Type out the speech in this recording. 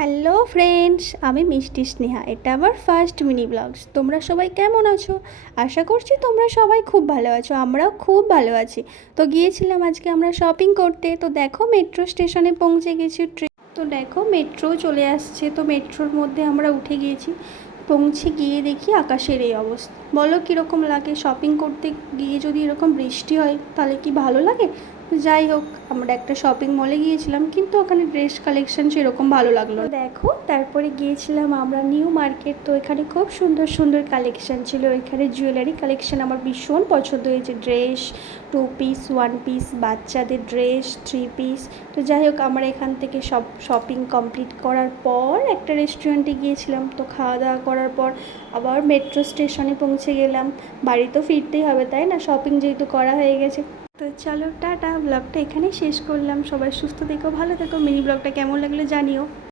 Hello friends, আমি মিষ্টি স্নেহা। এটা আমার ফার্স্ট মিনি ব্লগস। তোমরা সবাই কেমন আছো? আশা করছি তোমরা সবাই খুব ভালো আছো, আমরাও খুব ভালো আছি। তো গিয়েছিলাম আজকে আমরা শপিং করতে। তো দেখো মেট্রো স্টেশনে পৌঁছে গেছি। তো দেখো মেট্রোও চলে আসছে। তো মেট্রোর মধ্যে আমরা উঠে গিয়েছি। পৌঁছে গিয়ে দেখি আকাশের এই অবস্থা। বলো কীরকম লাগে? শপিং করতে গিয়ে যদি এরকম বৃষ্টি হয় তাহলে কি ভালো লাগে? যাই হোক, আমরা একটা শপিং মলে গিয়েছিলাম, কিন্তু ওখানে ড্রেস কালেকশন সেরকম ভালো লাগলো না। দেখো তারপরে গিয়েছিলাম আমরা নিউ মার্কেট। তো এখানে খুব সুন্দর সুন্দর কালেকশন ছিল। এখানে জুয়েলারি কালেকশন আমার ভীষণ পছন্দ হয়েছে। ড্রেস, 2 পিস, 1 পিস, বাচ্চাদের ড্রেস, 3 পিস। তো যাই হোক, আমরা এখান থেকে সব শপিং কমপ্লিট করার পর একটা রেস্টুরেন্টে গিয়েছিলাম। তো খাওয়া দাওয়া করার পর আবার মেট্রো স্টেশনে পৌঁছে গেলাম। বাড়ি তো ফিরতেই হবে, তাই না? শপিং যেহেতু করা হয়ে গেছে। তো চলো টাটা, ব্লগটা এখানেই শেষ করলাম। সবাই সুস্থ থেকো, ভালো থেকো। মিনি ব্লগটা কেমন লাগলো জানিও।